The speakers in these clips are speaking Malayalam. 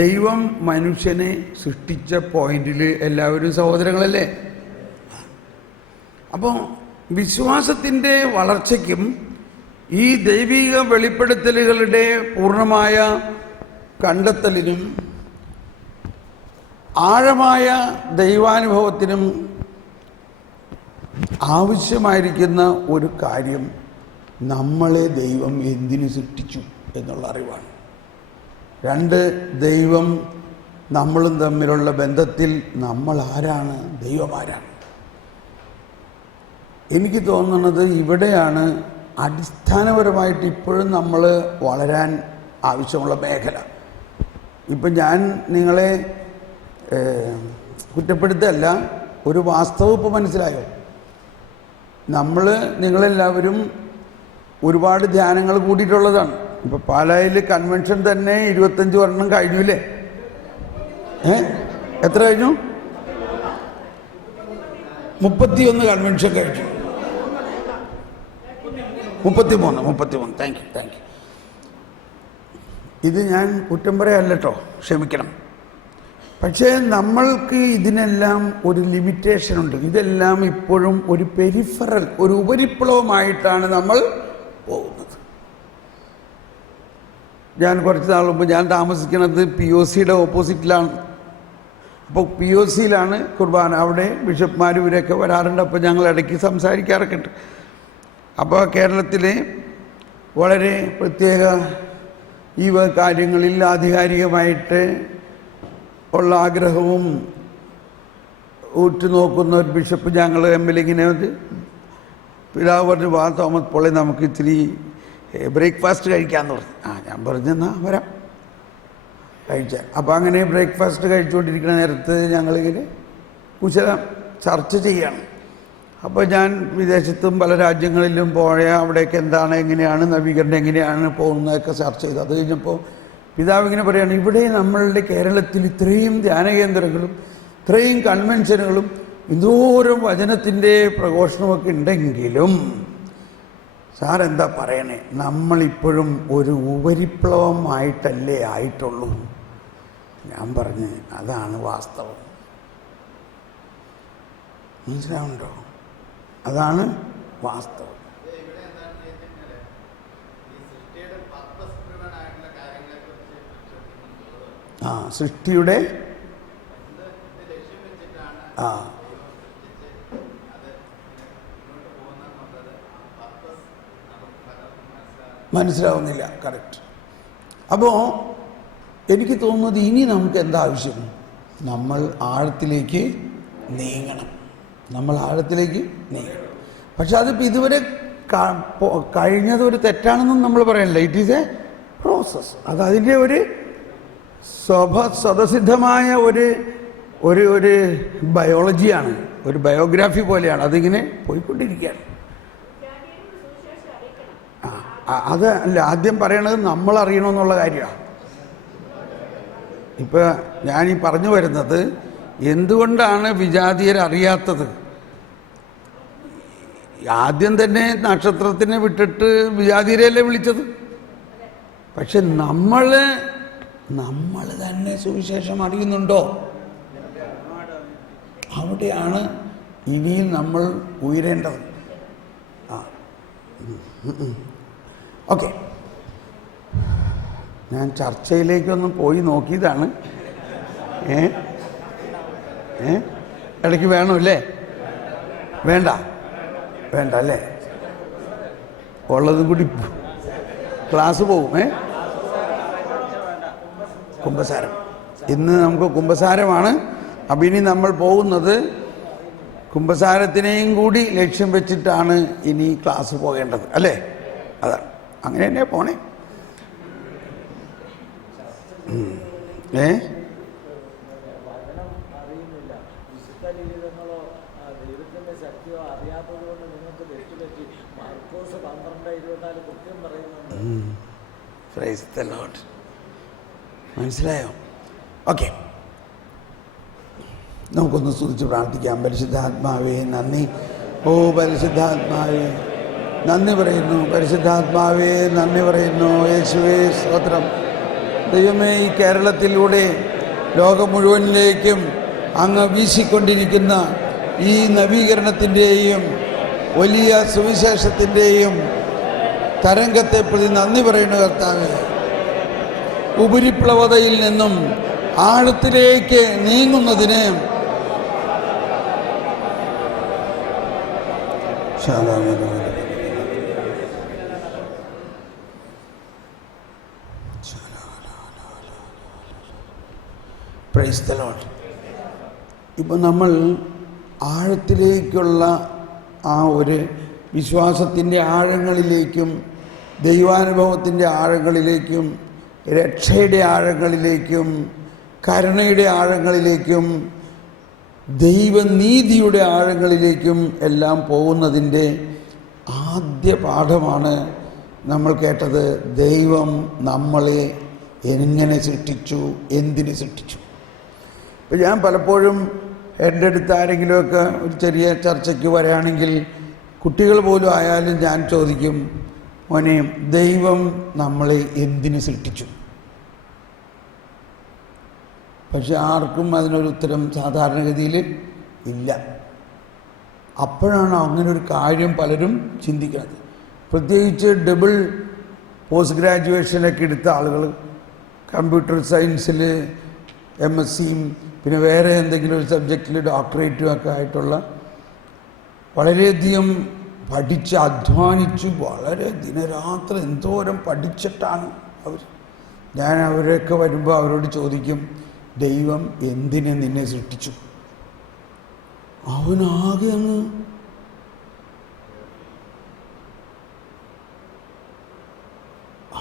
ദൈവം മനുഷ്യനെ സൃഷ്ടിച്ച പോയിന്റിൽ എല്ലാവരും സഹോദരങ്ങളല്ലേ? അപ്പോൾ വിശ്വാസത്തിൻ്റെ വളർച്ചയ്ക്കും ഈ ദൈവിക വെളിപ്പെടുത്തലുകളുടെ പൂർണ്ണമായ കണ്ടെത്തലിനും ആഴമായ ദൈവാനുഭവത്തിനും ആവശ്യമായിരിക്കുന്ന ഒരു കാര്യം നമ്മളെ ദൈവം എന്തിനു സൃഷ്ടിച്ചു എന്നുള്ള അറിവാണ്. രണ്ട്, ദൈവം നമ്മളും തമ്മിലുള്ള ബന്ധത്തിൽ നമ്മൾ ആരാണ്, ദൈവം ആരാണ്. എനിക്ക് തോന്നുന്നത് ഇവിടെയാണ് അടിസ്ഥാനപരമായിട്ട് ഇപ്പോഴും നമ്മൾ വളരാൻ ആവശ്യമുള്ള മേഖല. ഇപ്പം ഞാൻ നിങ്ങളെ കുറ്റപ്പെടുത്തല്ല, ഒരു വാസ്തവം ഇപ്പോൾ മനസ്സിലായോ? നിങ്ങളെല്ലാവരും ഒരുപാട് ധ്യാനങ്ങൾ കൂടിയിട്ടുള്ളതാണ്. ഇപ്പോൾ പാലായിൽ കൺവെൻഷൻ തന്നെ 25 വർഷം കഴിഞ്ഞില്ലേ? എത്ര കഴിഞ്ഞു? 31 കൺവെൻഷൻ കഴിഞ്ഞു. 33. Thank you. ഇത് ഞാൻ കുറ്റം പറയല്ല കേട്ടോ, ക്ഷമിക്കണം. പക്ഷേ നമ്മൾക്ക് ഇതിനെല്ലാം ഒരു ലിമിറ്റേഷൻ ഉണ്ട്. ഇതെല്ലാം ഇപ്പോഴും ഒരു പെരിഫറൽ, ഒരു ഉപരിപ്ലവമായിട്ടാണ് നമ്മൾ പോകുന്നത്. ഞാൻ കുറച്ച് നാൾ മുമ്പ് ഞാൻ താമസിക്കുന്നത് POCയുടെ ഓപ്പോസിറ്റിലാണ്. അപ്പോൾ POCയിലാണ് കുർബാന. അവിടെ ബിഷപ്പ്മാർ ഇവരൊക്കെ വരാറുണ്ട്. അപ്പോൾ ഞങ്ങൾ ഇടയ്ക്ക് സംസാരിക്കാറൊക്കെ ഉണ്ട്. അപ്പോൾ കേരളത്തിലെ വളരെ പ്രത്യേക ഈ കാര്യങ്ങളിൽ ആധികാരികമായിട്ട് ഉള്ള ആഗ്രഹവും ഉറ്റുനോക്കുന്ന ഒരു ബിഷപ്പ് ഞങ്ങൾ ഇങ്ങനെ പിതാവ് പറഞ്ഞു, വാ തോമസ് പോളെ നമുക്ക് ഇത്തിരി ബ്രേക്ക്ഫാസ്റ്റ് കഴിക്കാമെന്ന് പറഞ്ഞു. ഞാൻ പറഞ്ഞെന്നാ വരാം, കഴിച്ചാൽ. അപ്പോൾ അങ്ങനെ ബ്രേക്ക്ഫാസ്റ്റ് കഴിച്ചുകൊണ്ടിരിക്കുന്ന നേരത്ത് ഞങ്ങളിങ്ങനെ കുശലം ചർച്ച ചെയ്യണം. അപ്പോൾ ഞാൻ വിദേശത്തും പല രാജ്യങ്ങളിലും പോയ അവിടെയൊക്കെ എന്താണ്, എങ്ങനെയാണ് നവീകരണം, എങ്ങനെയാണ് പോകുന്നതൊക്കെ ചർച്ച ചെയ്തു. അത് കഴിഞ്ഞപ്പോൾ പിതാവ് ഇങ്ങനെ പറയുകയാണ്, ഇവിടെ നമ്മളുടെ കേരളത്തിൽ ഇത്രയും ധ്യാന കേന്ദ്രങ്ങളും ഇത്രയും കൺവെൻഷനുകളും എന്തോരം വചനത്തിൻ്റെ പ്രഘോഷണമൊക്കെ ഉണ്ടെങ്കിലും സാർ എന്താ പറയണേ, നമ്മളിപ്പോഴും ഒരു ഉപരിപ്ലവമായിട്ടല്ലേ ആയിട്ടുള്ളൂ. ഞാൻ പറഞ്ഞ് അതാണ് വാസ്തവം. മനസ്സിലാവുന്നുണ്ടോ? അതാണ് വാസ്തവം. സൃഷ്ടിയുടെ മനസ്സിലാവുന്നില്ല. കറക്റ്റ്. അപ്പോൾ എനിക്ക് തോന്നുന്നത് ഇനി നമുക്ക് എന്താ ആവശ്യം? നമ്മൾ ആഴത്തിലേക്ക് നീങ്ങണം. പക്ഷെ അതിപ്പോൾ ഇതുവരെ കഴിഞ്ഞത് ഒരു തെറ്റാണെന്നും നമ്മൾ പറയണില്ല. It is A process. അത് അതിൻ്റെ ഒരു സ്വതസിദ്ധമായ ഒരു ബയോളജിയാണ്, ഒരു ബയോഗ്രാഫി പോലെയാണ്. അതിങ്ങനെ പോയിക്കൊണ്ടിരിക്കുകയാണ്. അത് അല്ല ആദ്യം പറയണത് നമ്മൾ അറിയണമെന്നുള്ള കാര്യമാണ്. ഇപ്പം ഞാനീ പറഞ്ഞു വരുന്നത്, എന്തുകൊണ്ടാണ് വിജാതീയർ അറിയാത്തത്? ആദ്യം തന്നെ നക്ഷത്രത്തിനെ വിട്ടിട്ട് വിജാതീയരെയല്ലേ വിളിച്ചത്. പക്ഷെ നമ്മൾ തന്നെ സുവിശേഷം അറിയുന്നുണ്ടോ? അവിടെയാണ് ഇനിയും നമ്മൾ ഉയരേണ്ടത്. ഓക്കെ, ഞാൻ ചർച്ചയിലേക്കൊന്ന് പോയി നോക്കിയതാണ്. ഇടയ്ക്ക് വേണമല്ലേ? വേണ്ട അല്ലേ? ഉള്ളതും കൂടി ക്ലാസ് പോകും. കുമ്പസാരം ഇന്ന് നമുക്ക് കുമ്പസാരമാണ്. അപ്പം ഇനി നമ്മൾ പോകുന്നത് കുമ്പസാരത്തിനെയും കൂടി ലക്ഷ്യം വെച്ചിട്ടാണ് ഇനി ക്ലാസ് പോകേണ്ടത്, അല്ലേ? അതാണ്, അങ്ങനെ തന്നെ പോണേ. Price the Lord. മനസ്സിലായോ? ഓക്കെ, നമുക്കൊന്ന് സ്തുതിച്ച് പ്രാർത്ഥിക്കാം. പരിശുദ്ധാത്മാവേ നന്ദി. പരിശുദ്ധാത്മാവേ നന്ദി പറയുന്നു. പരിശുദ്ധാത്മാവേ നന്ദി പറയുന്നു. യേശുവേ സ്തോത്രം. ദൈവമേ, ഈ കേരളത്തിലൂടെ ലോകം മുഴുവനിലേക്കും അങ്ങ് വീശിക്കൊണ്ടിരിക്കുന്ന ഈ നവീകരണത്തിൻ്റെയും വലിയ സുവിശേഷത്തിൻ്റെയും തരംഗത്തെ പ്രതി നന്ദി പറയുന്നു കർത്താവേ. ഉപരിപ്ലവതയിൽ നിന്നും ആഴത്തിലേക്ക് നീങ്ങുന്നതിന് പ്രൈസ് ദി ലോർഡ്. ഇപ്പം നമ്മൾ ആഴത്തിലേക്കുള്ള ആ ഒരു വിശ്വാസത്തിൻ്റെ ആഴങ്ങളിലേക്കും ദൈവാനുഭവത്തിൻ്റെ ആഴങ്ങളിലേക്കും രക്ഷയുടെ ആഴങ്ങളിലേക്കും കരുണയുടെ ആഴങ്ങളിലേക്കും ദൈവനീതിയുടെ ആഴങ്ങളിലേക്കും എല്ലാം പോകുന്നതിൻ്റെ ആദ്യ പാഠമാണ് നമ്മൾ കേട്ടത്. ദൈവം നമ്മളെ എങ്ങനെ സൃഷ്ടിച്ചു, എന്തിന് സൃഷ്ടിച്ചു. ഇപ്പം ഞാൻ പലപ്പോഴും എൻ്റെ അടുത്ത് ആരെങ്കിലുമൊക്കെ ഒരു ചെറിയ ചർച്ചയ്ക്ക് വരികയാണെങ്കിൽ കുട്ടികൾ പോലും ആയാലും ഞാൻ ചോദിക്കും, മോനെ, ദൈവം നമ്മളെ എന്തിന് സൃഷ്ടിച്ചു? പക്ഷെ ആർക്കും അതിനൊരു ഉത്തരം സാധാരണഗതിയിൽ ഇല്ല. അപ്പോഴാണ് അങ്ങനൊരു കാര്യം പലരും ചിന്തിക്കുന്നത്. പ്രത്യേകിച്ച് ഡബിൾ പോസ്റ്റ് ഗ്രാജുവേഷനൊക്കെ എടുത്ത ആളുകൾ, കമ്പ്യൂട്ടർ സയൻസിൽ MSCയും പിന്നെ വേറെ എന്തെങ്കിലും ഒരു സബ്ജക്റ്റിൽ ഡോക്ടറേറ്റും ഒക്കെ ആയിട്ടുള്ള വളരെയധികം പഠിച്ച് അധ്വാനിച്ചു വളരെ ദിനരാത്രി എന്തോരം പഠിച്ചിട്ടാണ് അവർ. ഞാൻ അവരൊക്കെ വരുമ്പോൾ അവരോട് ചോദിക്കും, ദൈവം എന്തിനെ നിന്നെ സൃഷ്ടിച്ചു? അവനാകെ അങ്ങ്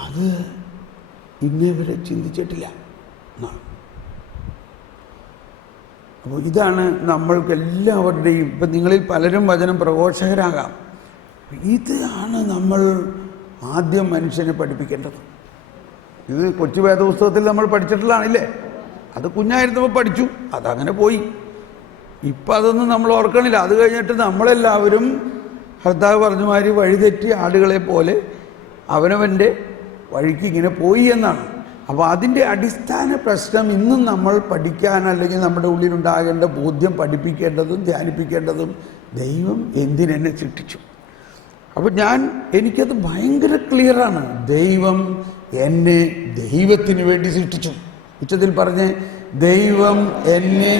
അത് ഇന്നേവരെ ചിന്തിച്ചിട്ടില്ല എന്നാണ്. അപ്പോൾ ഇതാണ് നമ്മൾക്ക് എല്ലാവരുടെയും, ഇപ്പം നിങ്ങളിൽ പലരും വചനം പ്രഘോഷകരാകാം, ഇതാണ് നമ്മൾ ആദ്യം മനുഷ്യനെ പഠിപ്പിക്കേണ്ടത്. ഇത് കൊച്ചു വേദപുസ്തകത്തിൽ നമ്മൾ പഠിച്ചിട്ടുള്ളതാണില്ലേ, അത് കുഞ്ഞായിരുന്നപ്പോൾ പഠിച്ചു, അതങ്ങനെ പോയി. ഇപ്പം അതൊന്നും നമ്മൾ ഓർക്കണില്ല. അത് കഴിഞ്ഞിട്ട് നമ്മളെല്ലാവരും ഭർത്താവ് പറഞ്ഞ മാതിരി വഴിതെറ്റി ആടുകളെ പോലെ അവനവൻ്റെ വഴിക്ക് ഇങ്ങനെ പോയി എന്നാണ്. അപ്പോൾ അതിൻ്റെ അടിസ്ഥാന പ്രശ്നം ഇന്നും നമ്മൾ പഠിക്കാൻ, അല്ലെങ്കിൽ നമ്മുടെ ഉള്ളിലുണ്ടാകേണ്ട ബോധ്യം പഠിപ്പിക്കേണ്ടതും ധ്യാനിപ്പിക്കേണ്ടതും, ദൈവം എന്തിനെന്നെ സൃഷ്ടിച്ചു. അപ്പോൾ എനിക്കത് ഭയങ്കര ക്ലിയറാണ്. ദൈവം എന്നെ ദൈവത്തിന് വേണ്ടി സൃഷ്ടിച്ചു. ഉച്ചത്തിൽ പറഞ്ഞ്, ദൈവം എന്നെ.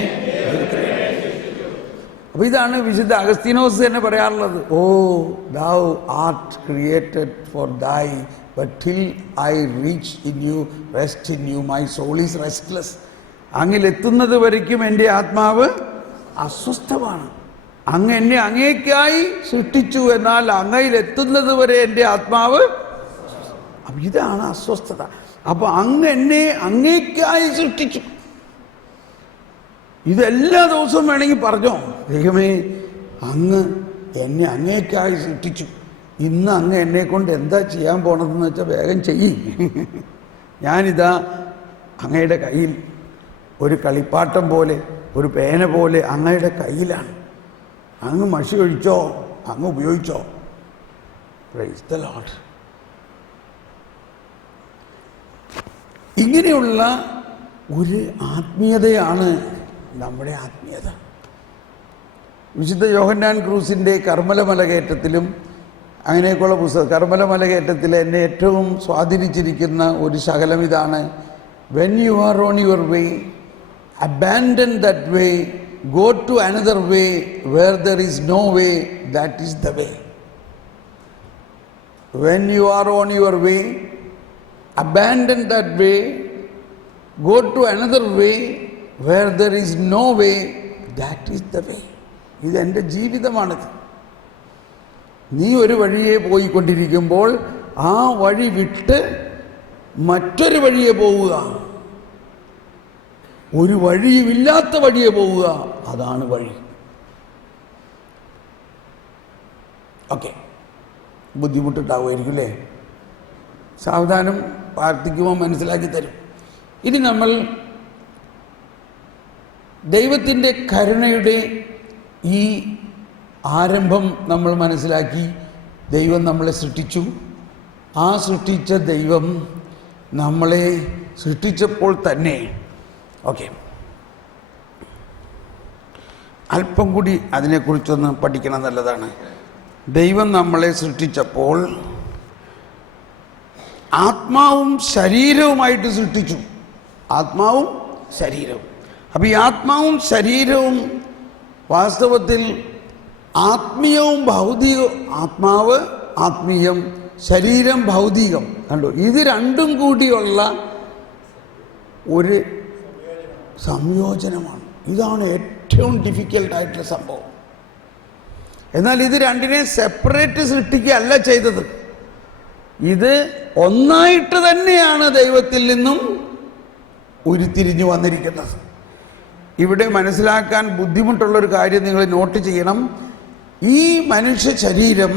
അപ്പോൾ ഇതാണ് വിശുദ്ധ അഗസ്തീനോസ് തന്നെ പറയാറുള്ളത്. ഓ thou art created for thy, but till I reach in you, rest in you, my soul is restless. അങ്ങിലെത്തുന്നത് വരയ്ക്കും എൻ്റെ ആത്മാവ് അസ്വസ്ഥമാണ്. അങ്ങ് എന്നെ അങ്ങേക്കായി സൃഷ്ടിച്ചു, എന്നാൽ അങ്ങയിലെത്തുന്നത് വരെ എൻ്റെ ആത്മാവ്. അപ്പം ഇതാണ് അസ്വസ്ഥത. അപ്പോൾ അങ്ങ് എന്നെ അങ്ങേക്കായി സൃഷ്ടിച്ചു. ഇതെല്ലാ ദിവസവും വേണമെങ്കിൽ പറഞ്ഞോ, ദൈവമേ, അങ്ങ് എന്നെ അങ്ങേക്കായി സൃഷ്ടിച്ചു, ഇന്ന് അങ്ങ് എന്നെക്കൊണ്ട് എന്താ ചെയ്യാൻ പോണതെന്ന് വെച്ചാൽ വേഗം ചെയ്യും. ഞാനിതാ അങ്ങയുടെ കയ്യിൽ ഒരു കളിപ്പാട്ടം പോലെ, ഒരു പേന പോലെ അങ്ങയുടെ കയ്യിലാണ്. അങ്ങ് മഷി ഒഴിച്ചോ, അങ്ങ് ഉപയോഗിച്ചോ. Price the Lord. ഇങ്ങനെയുള്ള ഒരു ആത്മീയതയാണ് നമ്മുടെ ആത്മീയത. വിശുദ്ധ യോഹന്നാൻ ക്രൂസിൻ്റെ കർമ്മല മലകയറ്റത്തിലും അങ്ങനെയൊക്കെയുള്ള പുസ്തകം, കർമ്മല മലകയറ്റത്തിൽ എന്നെ ഏറ്റവും സ്വാധീനിച്ചിരിക്കുന്ന ഒരു ശകലം ഇതാണ്. When you are on your way, abandon that way, go to another way, where there is no way, that is the way. When you are on your way, abandon that way, go to another way, where there is no way, that is the way. ഇതെൻ്റെ ജീവിതമാണിത്. നീ ഒരു വഴിയെ പോയിക്കൊണ്ടിരിക്കുമ്പോൾ ആ വഴി വിട്ട് മറ്റൊരു വഴിയെ പോവുക, ഒരു വഴിയുമില്ലാത്ത വഴിയെ പോവുക, അതാണ് വഴി. ഓക്കെ, ബുദ്ധിമുട്ടുണ്ടാവുമായിരിക്കും അല്ലേ? സാവധാനം പ്രാർത്ഥിക്കുമ്പോൾ മനസ്സിലാക്കി തരും. ഇനി നമ്മൾ ദൈവത്തിൻ്റെ കരുണയുടെ ഈ ആരംഭം നമ്മൾ മനസ്സിലാക്കി. ദൈവം നമ്മളെ സൃഷ്ടിച്ചു. ആ സൃഷ്ടിച്ച ദൈവം നമ്മളെ സൃഷ്ടിച്ചപ്പോൾ തന്നെ, ഓക്കെ, അല്പം കൂടി അതിനെക്കുറിച്ചൊന്ന് പഠിക്കണം നല്ലതാണ്. ദൈവം നമ്മളെ സൃഷ്ടിച്ചപ്പോൾ ആത്മാവും ശരീരവുമായിട്ട് സൃഷ്ടിച്ചു. ആത്മാവും ശരീരവും. അപ്പോൾ ഈ ആത്മാവും ശരീരവും വാസ്തവത്തിൽ ആത്മീയവും ഭൗതികവും, ആത്മാവ് ആത്മീയം, ശരീരം ഭൗതികം, കണ്ടു, ഇത് രണ്ടും കൂടിയുള്ള ഒരു സംയോജനമാണ്. ഇതാണ് ഏറ്റവും ഡിഫിക്കൽട്ടായിട്ടുള്ള സംഭവം. എന്നാൽ ഇത് രണ്ടിനെ സെപ്പറേറ്റ് സൃഷ്ടിക്കുകയല്ല ചെയ്തത്. ഇത് ഒന്നായിട്ട് തന്നെയാണ് ദൈവത്തിൽ നിന്നും ഉരുത്തിരിഞ്ഞു വന്നിരിക്കുന്നത്. ഇവിടെ മനസ്സിലാക്കാൻ ബുദ്ധിമുട്ടുള്ളൊരു കാര്യം നിങ്ങൾ നോട്ട് ചെയ്യണം. ഈ മനുഷ്യ ശരീരം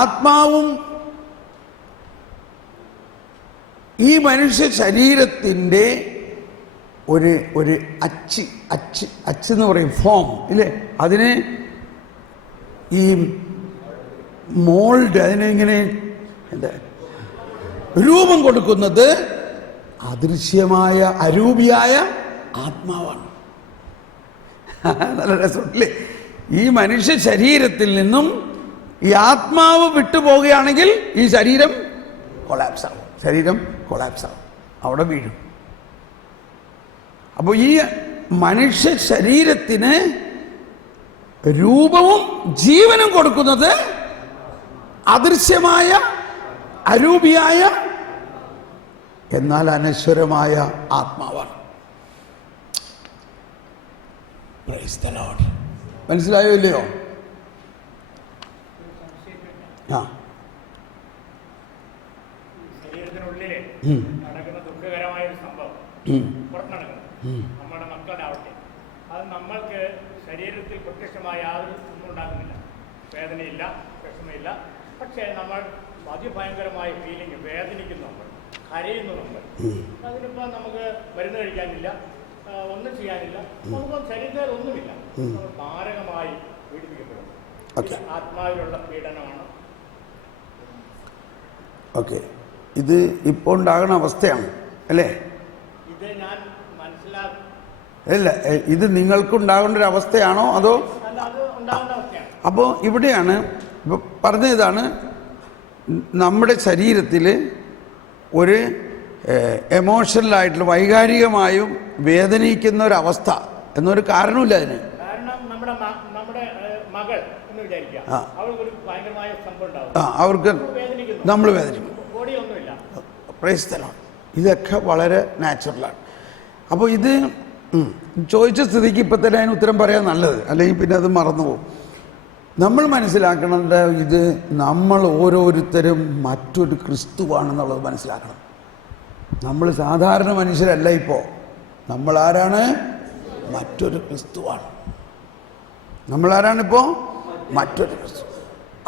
ആത്മാവും ഈ മനുഷ്യ ശരീരത്തിൻ്റെ ഒരു ഒരു അച്ച് അച്ച് അച്ച് എന്ന് പറയും, ഫോം ഇല്ലേ, അതിന് ഈ മോൾഡ്, അതിനിങ്ങനെ എന്താ രൂപം കൊടുക്കുന്നത് അദൃശ്യമായ അരൂപിയായ ആത്മാവാണ്. നല്ല രസമില്ലേ? ഈ മനുഷ്യ ശരീരത്തിൽ നിന്നും ഈ ആത്മാവ് വിട്ടുപോവുകയാണെങ്കിൽ ഈ ശരീരം കൊളാപ്സ് ആവും. ശരീരം കൊളാപ്സ് ആവും, അവിടെ വീഴും. അപ്പോൾ ഈ മനുഷ്യ ശരീരത്തിന് രൂപവും ജീവനും കൊടുക്കുന്നത് അദൃശ്യമായ അരൂപിയായ എന്നാൽ അനശ്വരമായ ആത്മാവാണ്. Price the Lord. മനസ്സിലായോ ഇല്ലയോ? ആ, ശരീരത്തിനുള്ളിലെ നടക്കുന്ന ദുഃഖകരമായ ഒരു സംഭവം പുറത്തുനടക്കുന്നു, നമ്മുടെ മക്കളുടെ അത് നമ്മൾക്ക് ശരീരത്തിൽ പ്രത്യക്ഷമായ യാതൊരു ഉണ്ടാകുന്നില്ല, വേദനയില്ല, വിഷമയില്ല. പക്ഷേ നമ്മൾ അതിഭയങ്കരമായ ഫീലിംഗ്, വേദനിക്കുന്നു, നമ്മൾ കരയുന്നു, നമ്മൾ അതിനിപ്പോൾ നമുക്ക് മരുന്ന് കഴിക്കാനില്ല, ഒന്നും ചെയ്യാനില്ല, നമുക്ക് ശരീരത്തിൽ ഒന്നുമില്ല, മാരകമായി പീഡിപ്പിക്കപ്പെടും. ആത്മാവിലുള്ള പീഡനമാണ്. ഓക്കെ, ഇത് ഇപ്പോൾ ഉണ്ടാകുന്ന അവസ്ഥയാണ് അല്ലേ? ഇത് ഞാൻ മനസ്സിലാക്കി. അല്ല, ഇത് നിങ്ങൾക്കുണ്ടാകേണ്ട ഒരു അവസ്ഥയാണോ അതോ? അപ്പോൾ ഇവിടെയാണ് ഇപ്പോൾ പറഞ്ഞ ഇതാണ്, നമ്മുടെ ശരീരത്തിൽ ഒരു എമോഷണലായിട്ടുള്ള വൈകാരികമായും വേദനിക്കുന്ന ഒരവസ്ഥ എന്നൊരു കാരണമില്ല അതിന്. കാരണം നമ്മുടെ മകൾ എന്ന് വിചാരിക്കുക, അവർക്കൊരു ഭയങ്കരമായ സംഭവം ഉണ്ടാവും, അവർക്ക് നമ്മൾ വേദനിക്കും. Praise the lord. ഇതൊക്കെ വളരെ നാച്ചുറലാണ്. അപ്പോൾ ഇത് ചോദിച്ച സ്ഥിതിക്ക് ഇപ്പം തന്നെ അതിന് ഉത്തരം പറയാൻ നല്ലത്, അല്ലെങ്കിൽ പിന്നെ അത് മറന്നുപോകും. നമ്മൾ മനസ്സിലാക്കേണ്ടത് ഇത് നമ്മൾ ഓരോരുത്തരും മറ്റൊരു ക്രിസ്തുവാണെന്നുള്ളത് മനസ്സിലാക്കണം. നമ്മൾ സാധാരണ മനുഷ്യരല്ല. ഇപ്പോൾ നമ്മളാരാണ്? മറ്റൊരു ക്രിസ്തുവാണ്. നമ്മളാരാണിപ്പോൾ? മറ്റൊരു ക്രിസ്തു.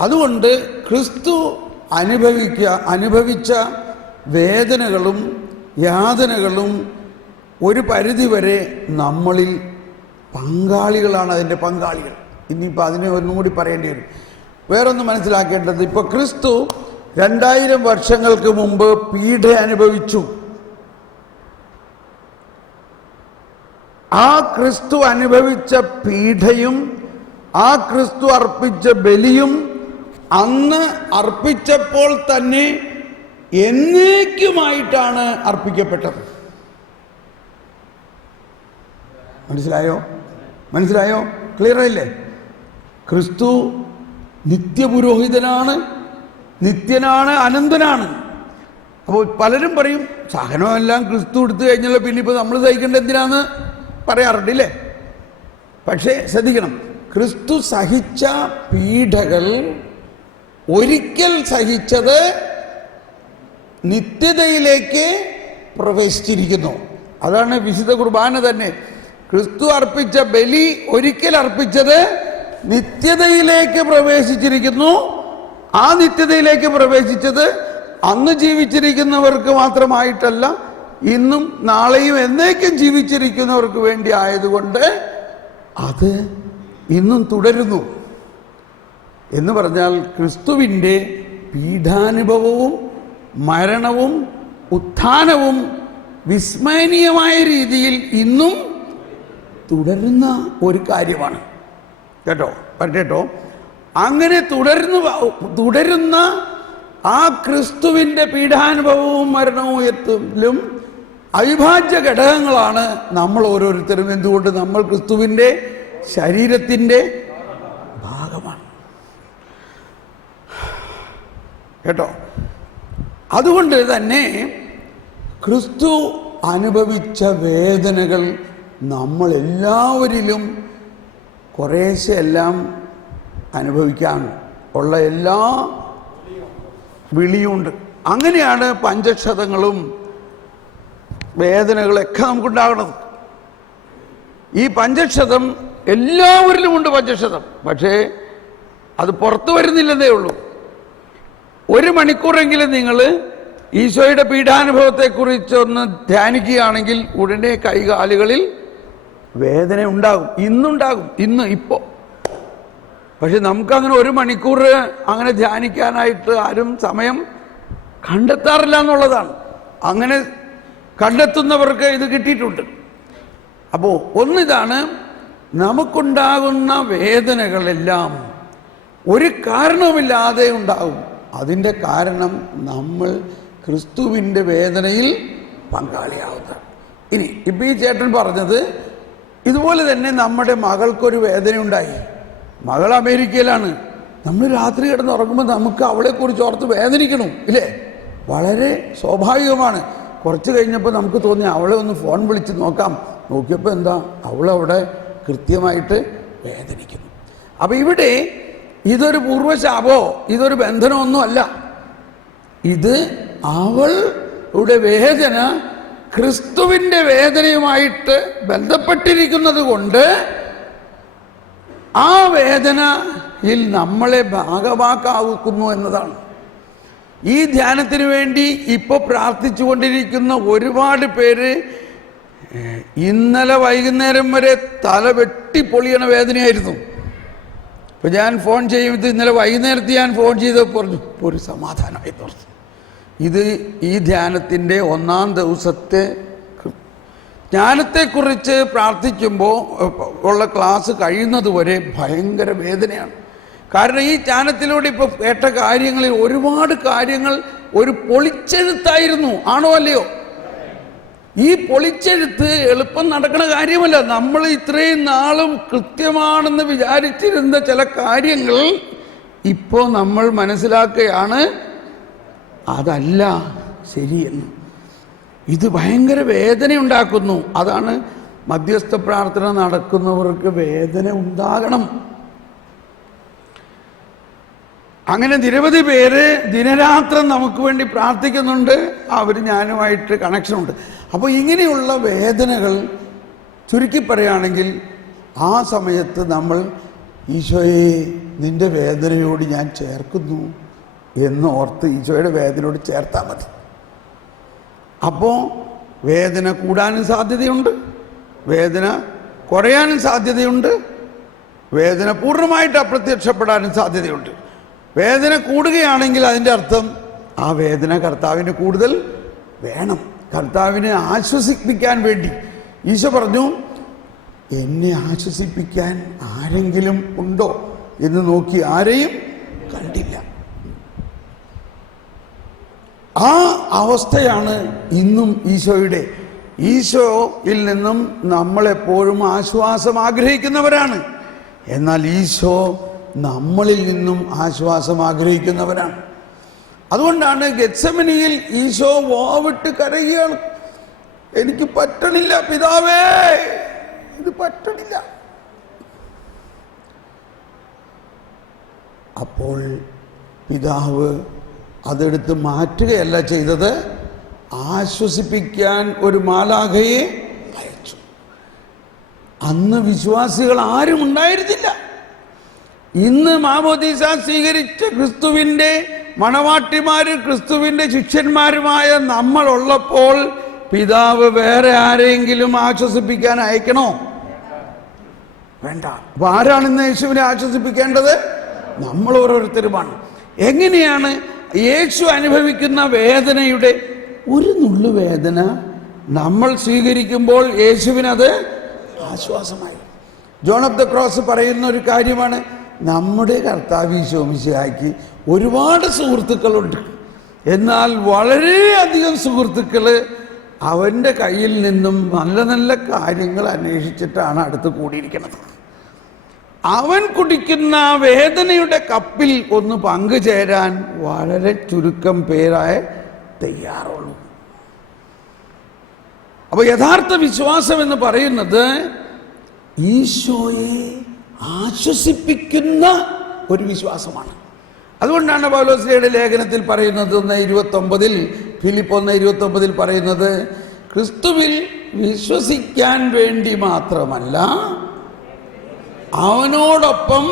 അതുകൊണ്ട് ക്രിസ്തു അനുഭവിച്ച വേദനകളും യാതനകളും ഒരു പരിധിവരെ നമ്മളിൽ പങ്കാളികളാണ്, അതിൻ്റെ പങ്കാളികൾ. ഇനിയിപ്പോൾ അതിനെ ഒന്നും കൂടി പറയേണ്ടി വരും. വേറൊന്ന് മനസ്സിലാക്കേണ്ടത്, ഇപ്പോൾ ക്രിസ്തു 2000 വർഷങ്ങൾക്ക് മുമ്പ് പീഡ അനുഭവിച്ചു. ആ ക്രിസ്തു അനുഭവിച്ച പീഡയും ആ ക്രിസ്തു അർപ്പിച്ച ബലിയും അന്ന് അർപ്പിച്ചപ്പോൾ തന്നെ എന്നേക്കുമായിട്ടാണ് അർപ്പിക്കപ്പെട്ടത്. മനസ്സിലായോ? ക്ലിയർ ആയില്ലേ? ക്രിസ്തു നിത്യപുരോഹിതനാണ്, നിത്യനാണ്, അനന്തനാണ്. അപ്പോൾ പലരും പറയും സഹനമെല്ലാം ക്രിസ്തു എടുത്തു കഴിഞ്ഞാൽ പിന്നെ ഇപ്പോൾ നമ്മൾ സഹിക്കേണ്ട എന്തിനാന്ന് പറയാറുണ്ട് ഇല്ലേ? പക്ഷേ ശ്രദ്ധിക്കണം, ക്രിസ്തു സഹിച്ച പീഡകൾ ഒരിക്കൽ സഹിച്ചത് നിത്യതയിലേക്ക് പ്രവേശിച്ചിരിക്കുന്നു. അതാണ് വിശുദ്ധ കുർബാന തന്നെ. ക്രിസ്തു അർപ്പിച്ച ബലി ഒരിക്കൽ അർപ്പിച്ചത് നിത്യതയിലേക്ക് പ്രവേശിച്ചിരിക്കുന്നു. ആ നിത്യതയിലേക്ക് പ്രവേശിച്ചത് അന്ന് ജീവിച്ചിരിക്കുന്നവർക്ക് മാത്രമായിട്ടല്ല, ഇന്നും നാളെയും എന്നേക്കും ജീവിച്ചിരിക്കുന്നവർക്ക് വേണ്ടി ആയതുകൊണ്ട് അത് ഇന്നും തുടരുന്നു. എന്ന് പറഞ്ഞാൽ ക്രിസ്തുവിൻ്റെ പീഡാനുഭവവും മരണവും ഉത്ഥാനവും വിസ്മരണീയമായ രീതിയിൽ ഇന്നും തുടരുന്ന ഒരു കാര്യമാണ് കേട്ടോ. കേട്ടോ, അങ്ങനെ തുടരുന്ന ആ ക്രിസ്തുവിൻ്റെ പീഡാനുഭവവും മരണവും എത്തിലും അവിഭാജ്യ ഘടകങ്ങളാണ് നമ്മൾ ഓരോരുത്തരും. എന്തുകൊണ്ട്? നമ്മൾ ക്രിസ്തുവിൻ്റെ ശരീരത്തിൻ്റെ ഭാഗമാണ് കേട്ടോ. അതുകൊണ്ട് തന്നെ ക്രിസ്തു അനുഭവിച്ച വേദനകൾ നമ്മളെല്ലാവരിലും കുറേശ്ശെ എല്ലാം അനുഭവിക്കാൻ ഉള്ള എല്ലാ വിളിയുണ്ട്. അങ്ങനെയാണ് പഞ്ചക്ഷതങ്ങളും വേദനകളൊക്കെ നമുക്കുണ്ടാകുന്നത്. ഈ പഞ്ചക്ഷതം എല്ലാവരിലും ഉണ്ട് പഞ്ചക്ഷതം, പക്ഷേ അത് പുറത്തു വരുന്നില്ലെന്നേ ഉള്ളൂ. 1 മണിക്കൂറെങ്കിലും നിങ്ങൾ ഈശോയുടെ പീഡാനുഭവത്തെക്കുറിച്ചൊന്ന് ധ്യാനിക്കുകയാണെങ്കിൽ ഉടനെ കൈകാലുകളിൽ വേദന ഉണ്ടാകും. ഇന്നുണ്ടാകും, ഇപ്പോൾ. പക്ഷെ നമുക്കങ്ങനെ 1 മണിക്കൂർ അങ്ങനെ ധ്യാനിക്കാനായിട്ട് ആരും സമയം കണ്ടെത്താറില്ല എന്നുള്ളതാണ്. അങ്ങനെ കണ്ടെത്തുന്നവർക്ക് ഇത് കിട്ടിയിട്ടുണ്ട്. അപ്പോൾ ഒന്നിതാണ്, നമുക്കുണ്ടാകുന്ന വേദനകളെല്ലാം ഒരു കാരണവുമില്ലാതെ ഉണ്ടാകും. അതിൻ്റെ കാരണം നമ്മൾ ക്രിസ്തുവിൻ്റെ വേദനയിൽ പങ്കാളിയാവുന്നതാണ്. ഇനി ഇപ്പം ഈ ചേട്ടൻ പറഞ്ഞത് ഇതുപോലെ തന്നെ നമ്മുടെ മകൾക്കൊരു വേദനയുണ്ടായി. മകൾ അമേരിക്കയിലാണ്. നമ്മൾ രാത്രി കിടന്നുറങ്ങുമ്പോൾ നമുക്ക് അവളെക്കുറിച്ച് ഓർത്ത് വേദനിക്കണം, ഇല്ലേ? വളരെ സ്വാഭാവികമാണ്. കുറച്ച് കഴിഞ്ഞപ്പോൾ നമുക്ക് തോന്നി അവളെ ഒന്ന് ഫോൺ വിളിച്ച് നോക്കിയപ്പോൾ എന്താ, അവളവിടെ കൃത്യമായിട്ട് വേദനിക്കുന്നു. അപ്പം ഇവിടെ ഇതൊരു പൂർവ്വശാപോ ഇതൊരു ബന്ധനമൊന്നും അല്ല. ഇത് അവളുടെ വേദന ക്രിസ്തുവിൻ്റെ വേദനയുമായിട്ട് ബന്ധപ്പെട്ടിരിക്കുന്നത് കൊണ്ട് ആ വേദനയിൽ നമ്മളെ ഭാഗവാക്കാക്കുന്നു എന്നതാണ്. ഈ ധ്യാനത്തിന് വേണ്ടി ഇപ്പോൾ പ്രാർത്ഥിച്ചു കൊണ്ടിരിക്കുന്ന ഒരുപാട് പേര് ഇന്നലെ വൈകുന്നേരം വരെ തല വെട്ടിപ്പൊളിയണ വേദനയായിരുന്നു. ഇപ്പം ഞാൻ ഫോൺ ചെയ്യുന്നത് ഇന്നലെ വൈകുന്നേരത്ത് ഞാൻ ഫോൺ ചെയ്തപ്പോൾ പറഞ്ഞു ഒരു സമാധാനമായി പറഞ്ഞു. ഇത് ഈ ധ്യാനത്തിൻ്റെ 1-ാം ദിവസത്തെ ജ്ഞാനത്തെക്കുറിച്ച് പ്രാർത്ഥിക്കുമ്പോൾ ഉള്ള ക്ലാസ് കഴിയുന്നതുവരെ ഭയങ്കര വേദനയാണ്. കാരണം ഈ ജ്ഞാനത്തിലൂടെ ഇപ്പോൾ കേട്ട കാര്യങ്ങളിൽ ഒരുപാട് കാര്യങ്ങൾ ഒരു പൊളിച്ചെഴുത്തായിരുന്നു. ആണോ അല്ലയോ? ഈ പൊളിച്ചെഴുത്ത് എളുപ്പം നടക്കുന്ന കാര്യമല്ല. നമ്മൾ ഇത്രയും നാളും കൃത്യമാണെന്ന് വിചാരിച്ചിരുന്ന ചില കാര്യങ്ങൾ ഇപ്പോൾ നമ്മൾ മനസ്സിലാക്കുകയാണ് അതല്ല ശരിയെന്ന്. ഇത് ഭയങ്കര വേദന ഉണ്ടാക്കുന്നു. അതാണ് മധ്യസ്ഥ പ്രാർത്ഥന നടക്കുന്നവർക്ക് വേദന ഉണ്ടാകണം. അങ്ങനെ നിരവധി പേര് ദിനരാത്രം നമുക്ക് വേണ്ടി പ്രാർത്ഥിക്കുന്നുണ്ട്. അവർ ഞാനുമായിട്ട് കണക്ഷനുണ്ട്. അപ്പോൾ ഇങ്ങനെയുള്ള വേദനകൾ ചുരുക്കി പറയുകയാണെങ്കിൽ ആ സമയത്ത് നമ്മൾ ഈശോയെ നിൻ്റെ വേദനയോട് ഞാൻ ചേർക്കുന്നു എന്ന് ഓർത്ത് ഈശോയുടെ വേദനയോട് ചേർത്താൽ മതി. അപ്പോൾ വേദന കൂടാനും സാധ്യതയുണ്ട്, വേദന കുറയാനും സാധ്യതയുണ്ട്, വേദന പൂർണ്ണമായിട്ട് അപ്രത്യക്ഷപ്പെടാനും സാധ്യതയുണ്ട്. വേദന കൂടുകയാണെങ്കിൽ അതിൻ്റെ അർത്ഥം ആ വേദന കർത്താവിന് കൂടുതൽ വേണം. കർത്താവിനെ ആശ്വസിപ്പിക്കാൻ വേണ്ടി ഈശോ പറഞ്ഞു, എന്നെ ആശ്വസിപ്പിക്കാൻ ആരെങ്കിലും ഉണ്ടോ എന്ന് നോക്കി ആരെയും കണ്ടില്ല. ആ അവസ്ഥയാണ് ഇന്നും ഈശോയുടെ. ഈശോയിൽ നിന്നും നമ്മളെപ്പോഴും ആശ്വാസം ആഗ്രഹിക്കുന്നവരാണ്. എന്നാൽ ഈശോ നമ്മളിൽ നിന്നും ആശ്വാസം ആഗ്രഹിക്കുന്നവരാണ്. അതുകൊണ്ടാണ് ഗെത്സമനിയിൽ ഈശോ വാവിട്ട് കരയുകയാണ്, എനിക്ക് പറ്റണില്ല പിതാവേ, ഇത് പറ്റണില്ല. അപ്പോൾ പിതാവ് അതെടുത്ത് മാറ്റുകയല്ല ചെയ്തത്, ആശ്വസിപ്പിക്കാൻ ഒരു മാലാഖയെ അയച്ചു. അന്ന് വിശ്വാസികൾ ആരും ഉണ്ടായിരുന്നില്ല. ഇന്ന് മാമോദീസ സ്വീകരിച്ച ക്രിസ്തുവിൻ്റെ മണവാട്ടിമാര്, ക്രിസ്തുവിൻ്റെ ശിഷ്യന്മാരുമായ നമ്മളുള്ളപ്പോൾ പിതാവ് വേറെ ആരെങ്കിലും ആശ്വസിപ്പിക്കാൻ അയക്കണോ? വേണ്ട. അപ്പൊ ആരാണ് ഇന്ന് യേശുവിനെ ആശ്വസിപ്പിക്കേണ്ടത്? നമ്മൾ ഓരോരുത്തരുമാണ്. എങ്ങനെയാണ് യേശു അനുഭവിക്കുന്ന വേദനയുടെ ഒരു നുള്ളു വേദന നമ്മൾ സ്വീകരിക്കുമ്പോൾ യേശുവിനത് ആശ്വാസമായി. ജോൺ ഓഫ് ദ ക്രോസ് പറയുന്ന ഒരു കാര്യമാണ്, നമ്മുടെ കർത്താവ് ഈശോ മിശിഹായ്ക്ക് ഒരുപാട് സുഹൃത്തുക്കളുണ്ട്, എന്നാൽ വളരെയധികം സുഹൃത്തുക്കൾ അവൻ്റെ കയ്യിൽ നിന്നും നല്ല നല്ല കാര്യങ്ങൾ അന്വേഷിച്ചിട്ടാണ് അടുത്ത് കൂടിയിരിക്കുന്നത്. അവൻ കുടിക്കുന്ന വേദനയുടെ കപ്പിൽ ഒന്ന് പങ്കുചേരാൻ വളരെ ചുരുക്കം പേരായ തയ്യാറുള്ളൂ. അപ്പോൾ യഥാർത്ഥ വിശ്വാസം എന്ന് പറയുന്നത് ഈശോയെ ആശ്വസിപ്പിക്കുന്ന ഒരു വിശ്വാസമാണ്. അതുകൊണ്ടാണ് പൗലോസ്ലീഹയുടെ ലേഖനത്തിൽ പറയുന്നത് 1:29 ഫിലിപ്പ് 1:29 പറയുന്നത്, ക്രിസ്തുവിൽ വിശ്വസിക്കാൻ വേണ്ടി മാത്രമല്ല അവനോടൊപ്പം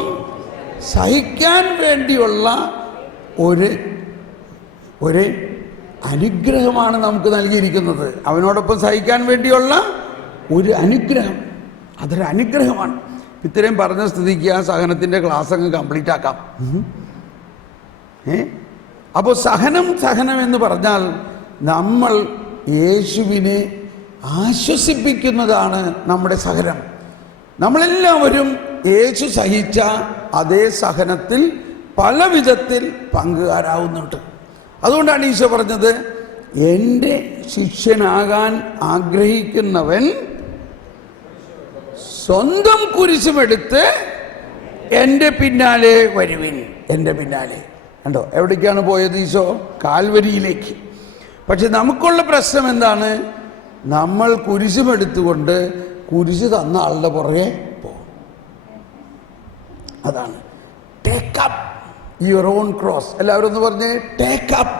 സഹിക്കാൻ വേണ്ടിയുള്ള ഒരു അനുഗ്രഹമാണ് നമുക്ക് നൽകിയിരിക്കുന്നത്. അവനോടൊപ്പം സഹിക്കാൻ വേണ്ടിയുള്ള ഒരു അനുഗ്രഹം, അതൊരു അനുഗ്രഹമാണ്. ഇത്രയും പറഞ്ഞ സ്ഥിതിക്ക് ആ സഹനത്തിൻ്റെ ക്ലാസ് അങ്ങ് കംപ്ലീറ്റ് ആക്കാം. അപ്പോൾ സഹനം എന്ന് പറഞ്ഞാൽ നമ്മൾ യേശുവിനെ ആശ്വസിപ്പിക്കുന്നതാണ് നമ്മുടെ സഹനം. നമ്മളെല്ലാവരും യേശു സഹിച്ച അതേ സഹനത്തിൽ പല വിധത്തിൽ പങ്കുകാരാവുന്നുണ്ട്. അതുകൊണ്ടാണ് ഈശോ പറഞ്ഞത്, എൻ്റെ ശിഷ്യനാകാൻ ആഗ്രഹിക്കുന്നവൻ സ്വന്തം കുരിശുമെടുത്ത് എൻ്റെ പിന്നാലെ വരുവിൻ. എൻ്റെ പിന്നാലെ കണ്ടോ, എവിടേക്കാണ് പോയത് ഈശോ? കാൽവരിയിലേക്ക്. പക്ഷെ നമുക്കുള്ള പ്രശ്നം എന്താണ്? നമ്മൾ കുരിശുമെടുത്തുകൊണ്ട് കുരിശ് തന്ന ആളുടെ പുറകെ പോകും. അതാണ് take up your own cross. എല്ലാവരും ഒന്ന് പറഞ്ഞേ, ടേക്ക് അപ്പ്.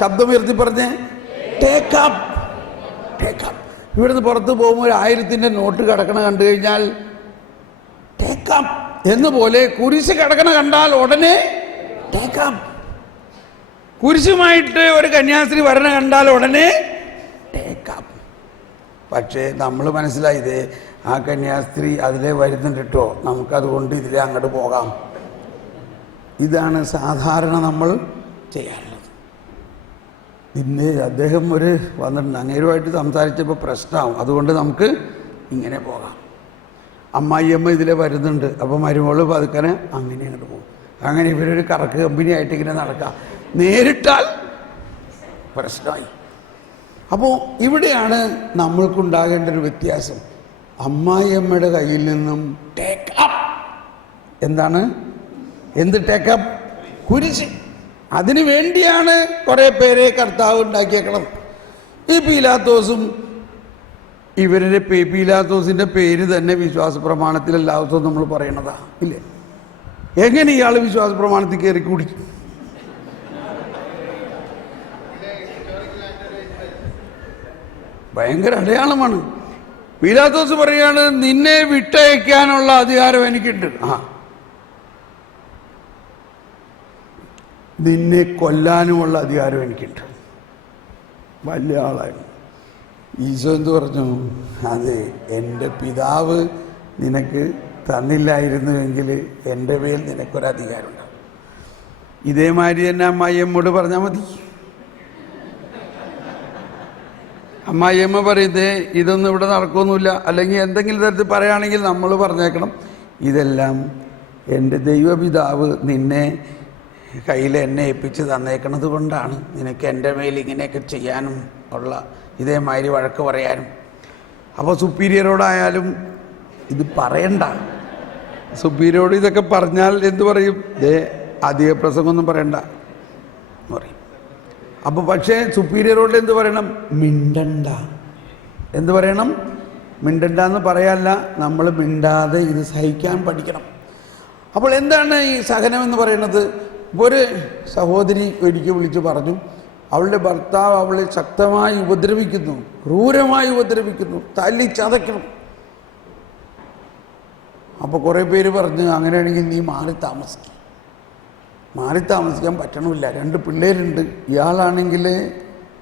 ശബ്ദമുയർത്തി പറഞ്ഞേ, ടേക്ക് അപ്പ്, ടേക്ക് അപ്പ്. ഇവിടുന്ന് പുറത്ത് പോകുമ്പോൾ 1000-ന്റെ നോട്ട് കിടക്കണ കണ്ടു കഴിഞ്ഞാൽ ടേക്ക് അപ്പ് എന്നുപോലെ കുരിശ് കിടക്കണ കണ്ടാൽ ഉടനെ ടേക്ക് അപ്പ്. കുരിശുമായിട്ട് ഒരു കന്യാസ്ത്രീ വരണ കണ്ടാൽ ഉടനെ ടേക്ക് അപ്പ്. പക്ഷേ നമ്മൾ മനസ്സിലായത് ആ കന്യാസ്ത്രീ അതിലേ വരുന്നുണ്ട് കേട്ടോ, നമുക്കതുകൊണ്ട് ഇതിലേ അങ്ങോട്ട് പോകാം. ഇതാണ് സാധാരണ നമ്മൾ ചെയ്യാറുള്ളത്. ഇന്ന് അദ്ദേഹം വന്നിട്ടുണ്ട്, അങ്ങേരുമായിട്ട് സംസാരിച്ചപ്പോൾ പ്രശ്നമാവും, അതുകൊണ്ട് നമുക്ക് ഇങ്ങനെ പോകാം. അമ്മായിയമ്മ ഇതിലേ വരുന്നുണ്ട്, അപ്പോൾ മരുമോള് പതുക്കനെ അങ്ങനെ അങ്ങോട്ട് പോകും. അങ്ങനെ ഇവരൊരു കറക്ക് കമ്പനി ആയിട്ട് ഇങ്ങനെ നടക്കാം. നേരിട്ടാൽ പ്രശ്നമായി. അപ്പോൾ ഇവിടെയാണ് നമ്മൾക്കുണ്ടാകേണ്ട ഒരു വ്യത്യാസം. അമ്മായിയമ്മയുടെ കയ്യിൽ നിന്നും ടേക്ക് അപ്പ്. എന്താണ്? എന്ത് ടേക്കപ്പ്? കുരിശ്. അതിനു വേണ്ടിയാണ് കുറേ പേരെ കർത്താവ് ഉണ്ടാക്കിയേക്കണം. ഈ പീലാത്തോസും ഇവരുടെ പീലാത്തോസിൻ്റെ പേര് തന്നെ വിശ്വാസ പ്രമാണത്തിൽ എല്ലാ ദിവസവും നമ്മൾ പറയണതാ ഇല്ലേ? എങ്ങനെ ഇയാൾ വിശ്വാസ പ്രമാണത്തിൽ കയറി കൂടി? ഭയങ്കര അടയാളമാണ്. പീലാത്തോസ് പറയാണ്, നിന്നെ വിട്ടയക്കാനുള്ള അധികാരം എനിക്കുണ്ട്. നിന്നെ കൊല്ലാനുമുള്ള അധികാരം എനിക്കുണ്ട്. വലിയ ആളാണ്. ഈശോ എന്ത് പറഞ്ഞു? അതെ, എൻ്റെ പിതാവ് നിനക്ക് തന്നില്ലായിരുന്നുവെങ്കിൽ എൻ്റെ മേൽ നിനക്കൊരധികാരമുണ്ടാവും. ഇതേമാതിരി തന്നെ അമ്മായിയമ്മോട് പറഞ്ഞാൽ മതി. അമ്മായിയമ്മ പറയുന്നത് ഇതൊന്നും ഇവിടെ നടക്കുമൊന്നുമില്ല, അല്ലെങ്കിൽ എന്തെങ്കിലും തരത്തിൽ പറയുകയാണെങ്കിൽ നമ്മൾ പറഞ്ഞേക്കണം, ഇതെല്ലാം എൻ്റെ ദൈവപിതാവ് നിന്നെ കയ്യിൽ എന്നെ ഏൽപ്പിച്ച് തന്നേക്കണത് കൊണ്ടാണ് നിനക്ക് എൻ്റെ മേൽ ഇങ്ങനെയൊക്കെ ചെയ്യാനും ഉള്ള ഇതേമാതിരി വഴക്ക് പറയാനും. അപ്പോൾ സുപ്പീരിയറോടായാലും ഇത് പറയണ്ട. സുപ്പീരിയറോട് ഇതൊക്കെ പറഞ്ഞാൽ എന്തു പറയും? അധിക പ്രസംഗമൊന്നും പറയണ്ട എന്ന് പറയും. അപ്പോൾ പക്ഷേ സുപ്പീരിയറോട് എന്ത് പറയണം? മിണ്ടണ്ട. എന്ത് പറയണം? മിണ്ടണ്ട എന്ന് പറയാല്ല, നമ്മൾ മിണ്ടാതെ ഇത് സഹിക്കാൻ പഠിക്കണം. അപ്പോൾ എന്താണ് ഈ സഹനം എന്ന് പറയുന്നത്? ഒരു സഹോദരി ഒരിക്കൽ വിളിച്ച് പറഞ്ഞു, അവളുടെ ഭർത്താവ് അവളെ ശക്തമായി ഉപദ്രവിക്കുന്നു, ക്രൂരമായി ഉപദ്രവിക്കുന്നു, തല്ലി ചതയ്ക്കണം. അപ്പോൾ കുറേ പേര് പറഞ്ഞു, അങ്ങനെയാണെങ്കിൽ നീ മാറി താമസിക്കാൻ പറ്റണമില്ല, 2 പിള്ളേരുണ്ട്. ഇയാളാണെങ്കിൽ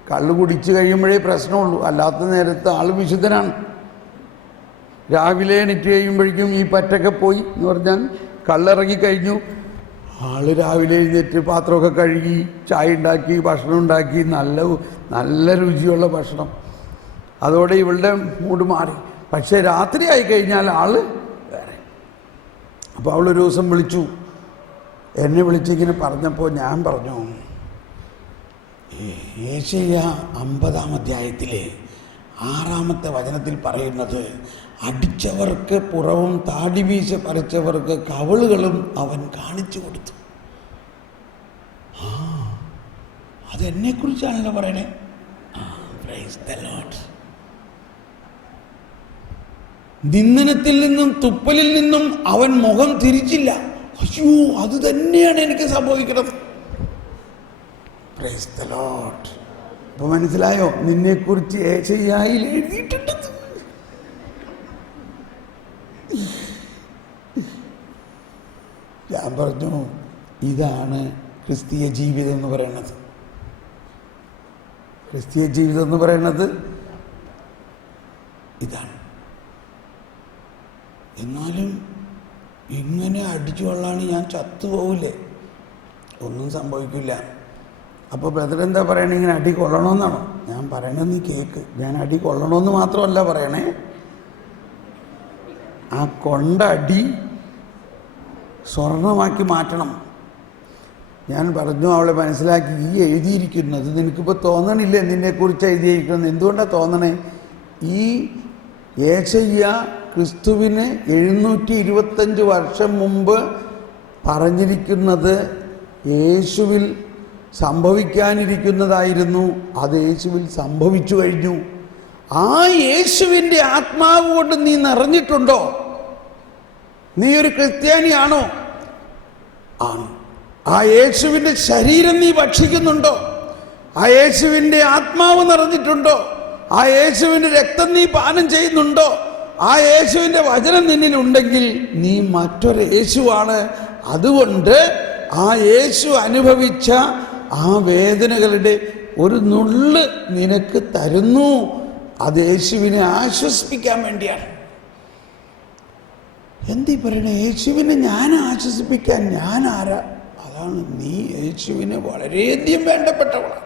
കള്ള് കുടിച്ച് കഴിയുമ്പോഴേ പ്രശ്നമുള്ളൂ, അല്ലാത്ത നേരത്ത് ആൾ വിശുദ്ധനാണ്. രാവിലെ എണീറ്റ് കഴിയുമ്പോഴേക്കും ഈ പറ്റൊക്കെ പോയി എന്ന് പറഞ്ഞാൽ കള്ളിറങ്ങി കഴിഞ്ഞു, ആള് രാവിലെ എഴുന്നേറ്റ് പാത്രമൊക്കെ കഴുകി ചായ ഉണ്ടാക്കി ഭക്ഷണം ഉണ്ടാക്കി നല്ല രുചിയുള്ള ഭക്ഷണം. അതോടെ ഇവളുടെ മൂഡ് മാറി. പക്ഷേ രാത്രി ആയിക്കഴിഞ്ഞാൽ ആള് വേറെ. അപ്പോൾ അവളൊരു ദിവസം വിളിച്ചു, എന്നെ വിളിച്ചിങ്ങനെ പറഞ്ഞപ്പോൾ ഞാൻ പറഞ്ഞു, യേശയ്യ 50-ാം അധ്യായത്തിലെ 6-ാമത്തെ വചനത്തിൽ പറയുന്നത്, അടിച്ചവർക്ക് പുറവും താടി വീശ പറിച്ചവർക്ക് കവിളുകളും അവൻ കാണിച്ചു കൊടുത്തു. അതെന്നെക്കുറിച്ചാണല്ലോ പറയണേ. Price the Lord. നിന്ദനത്തിൽ നിന്നും തുപ്പലിൽ നിന്നും അവൻ മുഖം തിരിച്ചില്ല. അയ്യോ, അത് തന്നെയാണ് എനിക്ക് സംഭവിക്കുന്നത്. Price the Lord. അപ്പൊ മനസ്സിലായോ? നിന്നെക്കുറിച്ച് യേശയ്യായിൽ എഴുതിയിട്ടുണ്ട്. ഞാൻ പറഞ്ഞു, ഇതാണ് ക്രിസ്തീയ ജീവിതം എന്ന് പറയുന്നത്. ക്രിസ്തീയ ജീവിതം എന്ന് പറയുന്നത് ഇതാണ്. എന്നാലും ഇങ്ങനെ അടിച്ചു കൊള്ളാണ് ഞാൻ ചത്തുപോകില്ലേ? ഒന്നും സംഭവിക്കില്ല. അപ്പോൾ ബ്രദർ എന്താ പറയണേ, ഇങ്ങനെ അടി കൊള്ളണമെന്നാണോ? ഞാൻ പറയണമെന്ന് കേക്ക്. ഞാൻ അടി കൊള്ളണമെന്ന് മാത്രമല്ല പറയണേ, ആ കൊണ്ട അടി സ്വർണമാക്കി മാറ്റണം. ഞാൻ പറഞ്ഞു, അവളെ മനസ്സിലാക്കി, ഈ എഴുതിയിരിക്കുന്നത് നിനക്കിപ്പോൾ തോന്നണില്ലേ നിന്നെക്കുറിച്ച് എഴുതിയിരിക്കുന്നത്? എന്തുകൊണ്ടാണ് തോന്നണേ? ഈ യേശയ്യ ക്രിസ്തുവിന് 725 വർഷം മുമ്പ് പറഞ്ഞിരിക്കുന്നത് യേശുവിൽ സംഭവിക്കാനിരിക്കുന്നതായിരുന്നു. അത് യേശുവിൽ സംഭവിച്ചു കഴിഞ്ഞു. ആ യേശുവിൻ്റെ ആത്മാവ് കൊണ്ട് നീ നിറഞ്ഞിട്ടുണ്ടോ? നീ ഒരു ക്രിസ്ത്യാനിയാണോ? ആണ്. ആ യേശുവിൻ്റെ ശരീരം നീ ഭക്ഷിക്കുന്നുണ്ടോ? ആ യേശുവിൻ്റെ ആത്മാവ് നിറഞ്ഞിട്ടുണ്ടോ? ആ യേശുവിൻ്റെ രക്തം നീ പാനം ചെയ്യുന്നുണ്ടോ? ആ യേശുവിൻ്റെ വചനം നിന്നിലുണ്ടെങ്കിൽ നീ മറ്റൊരു യേശുവാണ്. അതുകൊണ്ട് ആ യേശു അനുഭവിച്ച ആ വേദനകളുടെ ഒരു നുള്ള് നിനക്ക് തരുന്നു. അത് യേശുവിനെ ആശ്വസിപ്പിക്കാൻ വേണ്ടിയാണ്. എന്തീ പറയണേ? യേശുവിനെ ഞാൻ ആശ്വസിപ്പിക്കാൻ ഞാൻ ആരാ? അതാണ്, നീ യേശുവിനെ വളരെയധികം വേണ്ടപ്പെട്ടവളാണ്.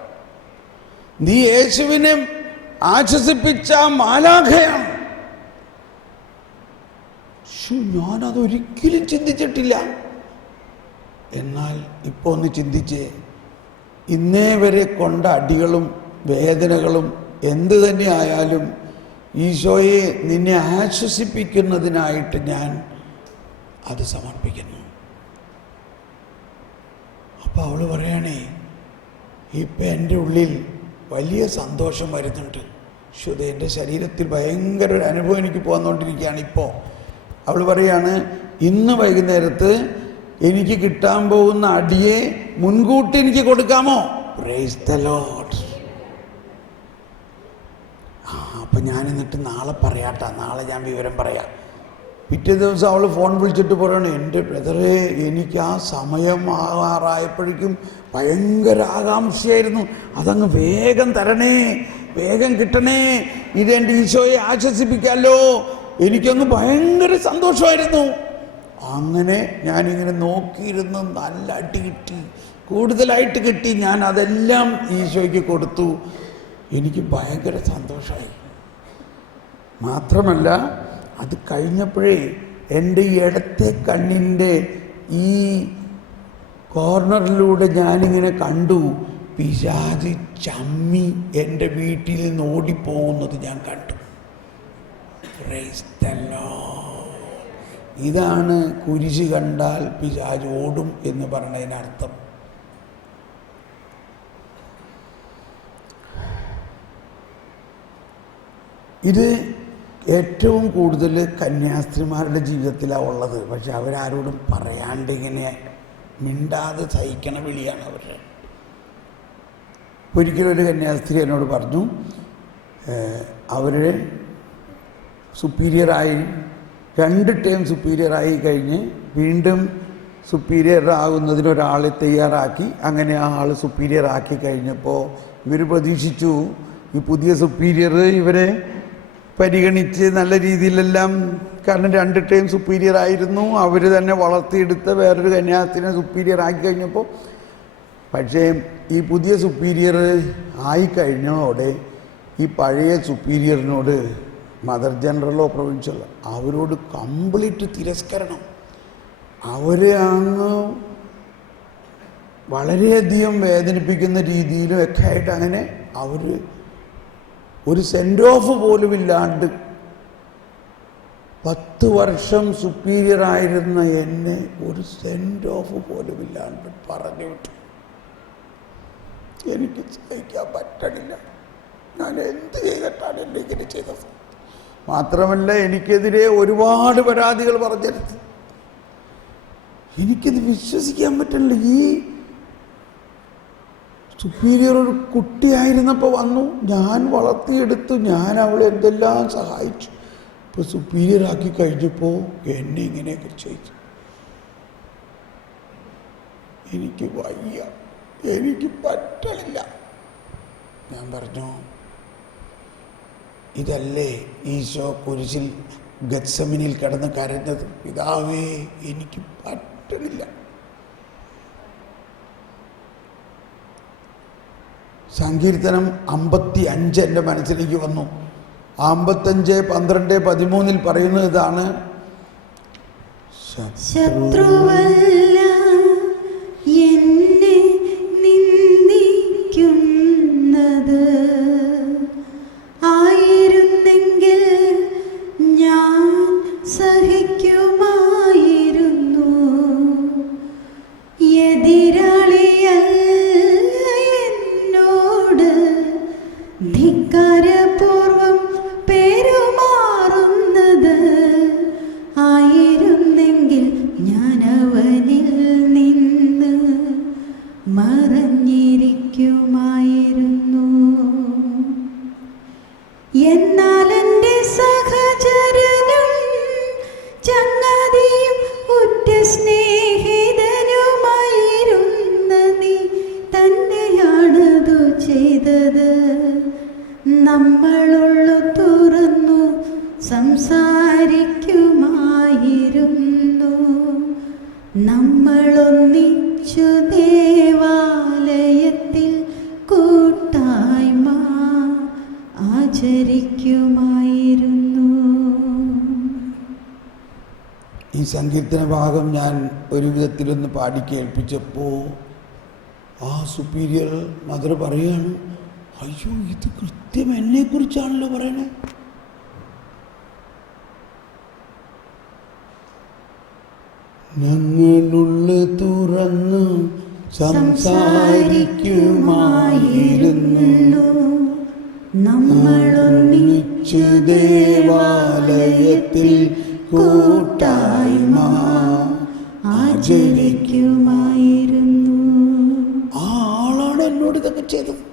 നീ യേശുവിനെ ആശ്വസിപ്പിച്ച മാലാഖയാണ്. ഞാനതൊരിക്കലും ചിന്തിച്ചിട്ടില്ല. എന്നാൽ ഇപ്പോൾ ഒന്ന് ചിന്തിച്ചേ, ഇന്നേ വരെ കൊണ്ട അടികളും വേദനകളും എന്തു തന്നെ ആയാലും ഈശോയെ നിന്നെ ആശ്വസിപ്പിക്കുന്നതിനായിട്ട് ഞാൻ അത് സമർപ്പിക്കുന്നു. അപ്പോൾ അവൾ പറയണേ, ഇപ്പം എൻ്റെ ഉള്ളിൽ വലിയ സന്തോഷം വരുന്നുണ്ട്. ശുദ്ധ എൻ്റെ ശരീരത്തിൽ ഭയങ്കര ഒരു അനുഭവം എനിക്ക് പോന്നുകൊണ്ടിരിക്കുകയാണ്. ഇപ്പോൾ അവൾ പറയാണ്, ഇന്ന് വൈകുന്നേരത്ത് എനിക്ക് കിട്ടാൻ പോകുന്ന അടിയെ മുൻകൂട്ടി എനിക്ക് കൊടുക്കാമോ? Price the Lord. അപ്പം ഞാൻ എന്നിട്ട് നാളെ പറയാട്ടാ, നാളെ ഞാൻ വിവരം പറയാം. പിറ്റേ ദിവസം അവൾ ഫോൺ വിളിച്ചിട്ട് പറയണം, എൻ്റെ ബ്രദറെ, എനിക്ക് ആ സമയം ആറായപ്പോഴേക്കും ഭയങ്കര ആകാംക്ഷയായിരുന്നു. അതങ്ങ് വേഗം തരണേ, വേഗം കിട്ടണേ, ഇതെൻ്റെ ഈശോയെ ആശ്വസിപ്പിക്കാമല്ലോ. എനിക്കങ്ങ് ഭയങ്കര സന്തോഷമായിരുന്നു. അങ്ങനെ ഞാനിങ്ങനെ നോക്കിയിരുന്ന് നല്ല അടി കിട്ടി, കൂടുതലായിട്ട് കിട്ടി. ഞാൻ അതെല്ലാം ഈശോയ്ക്ക് കൊടുത്തു. എനിക്ക് ഭയങ്കര സന്തോഷമായി. മാത്രമല്ല, അത് കഴിഞ്ഞപ്പോഴേ എൻ്റെ ഇടത്തെ കണ്ണിൻ്റെ ഈ കോർണറിലൂടെ ഞാനിങ്ങനെ കണ്ടു, പിശാച് ചമ്മി എൻ്റെ വീട്ടിൽ നിന്ന് ഓടിപ്പോകുന്നത് ഞാൻ കണ്ടു. Price the Lord. ഇതാണ് കുരിശ് കണ്ടാൽ പിശാച് ഓടും എന്ന് പറഞ്ഞതിനർത്ഥം. ഇത് ഏറ്റവും കൂടുതൽ കന്യാസ്ത്രീമാരുടെ ജീവിതത്തിലാണ് ഉള്ളത്. പക്ഷെ അവരാരോടും പറയാണ്ട് ഇങ്ങനെ മിണ്ടാതെ സഹിക്കണ വിളിയാണ് അവരുടെ. ഒരിക്കലും ഒരു കന്യാസ്ത്രീ എന്നോട് പറഞ്ഞു, അവർ സുപ്പീരിയറായി 2 ടേം സുപ്പീരിയറായി കഴിഞ്ഞ് വീണ്ടും സുപ്പീരിയർ ആകുന്നതിന് ഒരാളെ തയ്യാറാക്കി. അങ്ങനെ ആ ആൾ സുപ്പീരിയർ ആക്കി കഴിഞ്ഞപ്പോൾ ഇവർ പ്രതീക്ഷിച്ചു ഈ പുതിയ സുപ്പീരിയർ ഇവരെ പരിഗണിച്ച് നല്ല രീതിയിലെല്ലാം, കാരണം 2 ടൈം സുപ്പീരിയർ ആയിരുന്നു, അവർ തന്നെ വളർത്തിയെടുത്ത വേറൊരു കന്യാസ്ത്രീനെ സുപ്പീരിയർ ആക്കി കഴിഞ്ഞപ്പോൾ. പക്ഷേ ഈ പുതിയ സുപ്പീരിയർ ആയിക്കഴിഞ്ഞതോടെ ഈ പഴയ സുപ്പീരിയറിനോട് മദർ ജനറലോ പ്രൊവിൻഷ്യലോ അവരോട് കംപ്ലീറ്റ് തിരസ്കരണം. അവർ അങ്ങ് വളരെയധികം വേദനിപ്പിക്കുന്ന രീതിയിലും ഒക്കെ ആയിട്ട് അങ്ങനെ അവർ ഒരു സെൻഡ് ഓഫ് പോലും ഇല്ലാണ്ട് 10 വർഷം സുപ്പീരിയർ ആയിരുന്ന എന്നെ ഒരു സെൻഡ് ഓഫ് പോലും ഇല്ലാണ്ട് പറഞ്ഞു വിട്ടു. എനിക്ക് സഹിക്കാൻ പറ്റണില്ല. ഞാൻ എന്ത് ചെയ്തിട്ടാണ് എന്നെ ഇങ്ങനെ ചെയ്തത്? മാത്രമല്ല എനിക്കെതിരെ ഒരുപാട് പരാതികൾ പറഞ്ഞെടുത്ത്. എനിക്കിത് വിശ്വസിക്കാൻ പറ്റില്ല. ഈ സുപ്പീരിയർ ഒരു കുട്ടിയായിരുന്നപ്പോൾ വന്നു, ഞാൻ വളർത്തിയെടുത്തു, ഞാൻ അവളെ എന്തെല്ലാം സഹായിച്ചു. ഇപ്പോൾ സുപ്പീരിയർ ആക്കി കഴിഞ്ഞപ്പോൾ എന്നെ ഇങ്ങനെയൊക്കെ ചെയ്തു. എനിക്ക് വയ്യ, എനിക്ക് പറ്റണില്ല. ഞാൻ പറഞ്ഞു, ഇതല്ലേ ഈശോ കുരിശിൽ ഗത്സമനിൽ കിടന്ന് കരഞ്ഞത്? പിതാവേ, എനിക്ക് പറ്റണില്ല. സങ്കീർത്തനം 55 എൻ്റെ മനസ്സിലേക്ക് വന്നു. 55:12-13 പറയുന്നത് ഇതാണ്: ശത്രുവല്ല എന്നെ നിന്ദിക്കുന്നത്, ആയിരുന്നെങ്കിൽ ഞാൻ സഹിക്കുമായിരുന്നു. എതിരാളിയല്ല എന്നോട് ധിക്കാരപൂർവം പെരുമാറുന്നത്, ആയിരുന്നെങ്കിൽ ഞാൻ അവനിൽ നിന്ന് മറഞ്ഞിരിക്കുമായിരുന്നു. എന്നാൽ എൻ്റെ സഹചരനും ചങ്ങാതിയും ഉറ്റ സ്നേഹിതനുമായിരുന്ന നീ തന്നെയാണതു ചെയ്തത്. നമ്മളുള്ളു തുറന്നു സംസാരിക്കുമായിരുന്നു. നമ്മളൊന്നിച്ചു ദേവാലയത്തിൽ കൂട്ടായ്മ ആചരിക്കുമായിരുന്നു. ഈ സങ്കീർത്തന ഭാഗം ഞാൻ ഒരു വിധത്തിലൊന്ന് പാടി കേൾപ്പിച്ചപ്പോൾ ആ സുപ്പീരിയർ മദർ പറയുകയാണ്, അയ്യോ, ഇത് കൃത്യം എന്നെക്കുറിച്ചാണല്ലോ പറയണേ. ഞങ്ങളുള്ള തുറന്ന് സംസാരിക്കുമായിരുന്നു. നമ്മളൊന്നിച്ചു ദേവാലയത്തിൽ കൂട്ടായ്മ ആചരിക്കുമായിരുന്നു. ആ ആളാണ് എന്നോട് ഇതൊക്കെ ചെയ്തത്.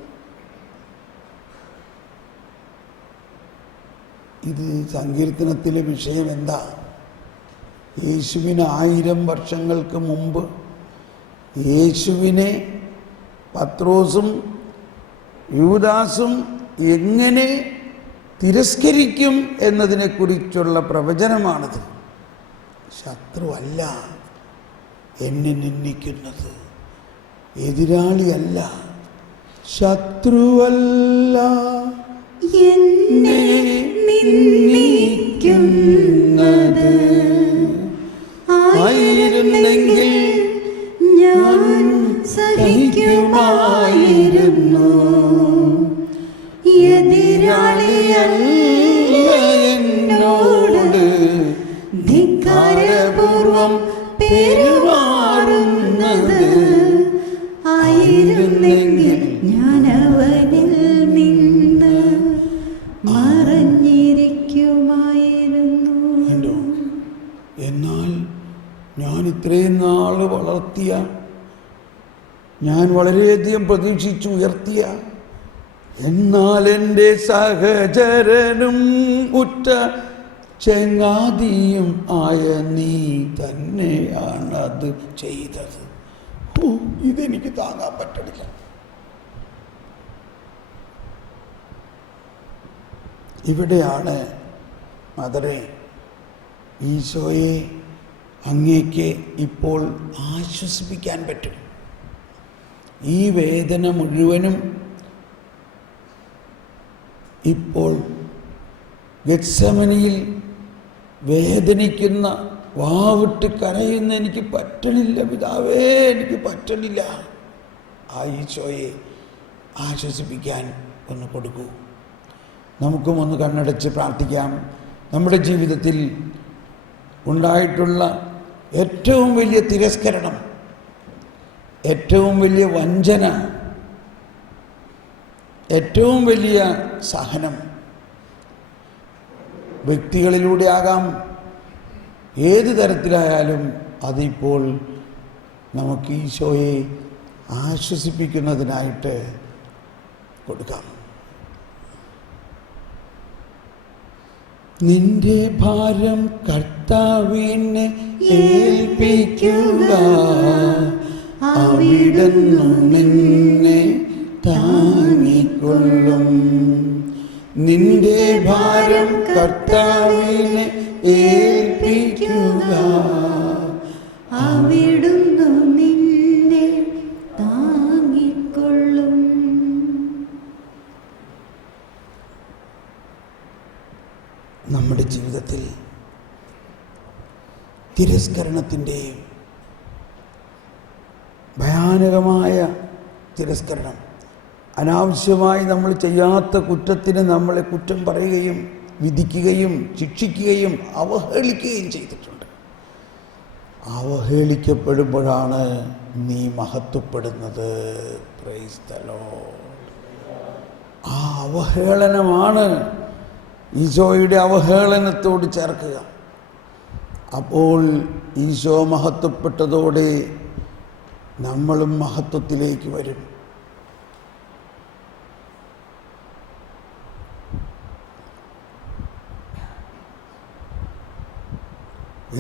ഇത് സങ്കീർത്തനത്തിലെ വിഷയം എന്താ? യേശുവിന് 1000 വർഷങ്ങൾക്ക് മുമ്പ് യേശുവിനെ പത്രോസും യൂദാസും എങ്ങനെ തിരസ്കരിക്കും എന്നതിനെക്കുറിച്ചുള്ള പ്രവചനമാണിത്. ശത്രുവല്ല എന്നെ നിന്ദിക്കുന്നത്, എതിരാളിയല്ല, ശത്രുവല്ല എന്നെ നിന്ദിക്കുന്നത്, ആയിരുന്നെങ്കിൽ ഞാൻ സഹിക്കുമായിരുന്നു. എതിരാളിയല്ല എന്നോട് ധിക്കാരപൂർവം പെരുമാറുന്നത്, ആയിരുന്നെങ്കിൽ ഞാൻ അവനിൽ നിന്ന് മറഞ്ഞിരിക്കുമായിരുന്നു. എന്നാൽ ഞാൻ ഇത്രയും നാൾ വളർത്തിയ, ഞാൻ വളരെയധികം പ്രതീക്ഷിച്ചു ഉയർത്തിയ, എന്നാൽ എൻ്റെ സഹചരനും ഉറ്റ ചങ്ങാതിയും ആയ നീ തന്നെയാണത് ചെയ്തത്. ഇതെനിക്ക് താങ്ങാൻ പറ്റണില്ല. ഇവിടെയാണ് മദറെ ഈശോയെ അങ്ങേക്ക് ഇപ്പോൾ ആശ്വസിപ്പിക്കാൻ പറ്റും. ഈ വേദന മുഴുവനും ഇപ്പോൾ ഗെത്സമനിയിൽ വേദനിക്കുന്ന, വാവിട്ട് കരയുന്ന എനിക്ക് പറ്റണില്ല പിതാവേ, എനിക്ക് പറ്റണില്ല. ആ ഈശോയെ ആശ്വസിപ്പിക്കാൻ ഒന്ന് കൊടുക്കൂ. നമുക്കും ഒന്ന് കണ്ണടച്ച് പ്രാർത്ഥിക്കാം. നമ്മുടെ ജീവിതത്തിൽ ഉണ്ടായിട്ടുള്ള ഏറ്റവും വലിയ തിരസ്കരണം, ഏറ്റവും വലിയ വഞ്ചന, ഏറ്റവും വലിയ സഹനം വ്യക്തികളിലൂടെ ആകാം, ഏത് തരത്തിലായാലും അതിപ്പോൾ നമുക്ക് ഈശോയെ ആശ്വസിപ്പിക്കുന്നതിനായിട്ട് കൊടുക്കാം. നിന്റെ ഭാരം കർത്താവിനെ ഏൽപ്പിക്കുക, അവിടുന്ന് നിന്നെ താങ്ങിക്കൊള്ളും. നിന്റെ ഭാരം കർത്താവിനെ ഏൽപ്പിക്കുക, അവിടുന്ന് നിന്നെ താങ്ങിക്കൊള്ളും. നമ്മുടെ ജീവിതത്തിൽ തിരസ്കരണത്തിൻ്റെയും ഭയാനകമായ തിരസ്കരണം, അനാവശ്യമായി നമ്മൾ ചെയ്യാത്ത കുറ്റത്തിന് നമ്മളെ കുറ്റം പറയുകയും വിധിക്കുകയും ശിക്ഷിക്കുകയും അവഹേളിക്കുകയും ചെയ്തിട്ടുണ്ട്. അവഹേളിക്കപ്പെടുമ്പോഴാണ് നീ മഹത്വപ്പെടുന്നത്. Price the Lord. ആ അവഹേളനമാണ് ഈശോയുടെ അവഹേളനത്തോട് ചേർക്കുക. അപ്പോൾ ഈശോ മഹത്വപ്പെട്ടതോടെ നമ്മളും മഹത്വത്തിലേക്ക് വരും.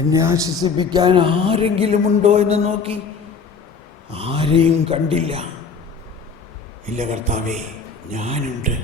എന്നെ ആശ്വസിപ്പിക്കാൻ ആരെങ്കിലും ഉണ്ടോ എന്ന് നോക്കി, ആരെയും കണ്ടില്ല. ഇല്ല കർത്താവേ, ഞാനുണ്ട്.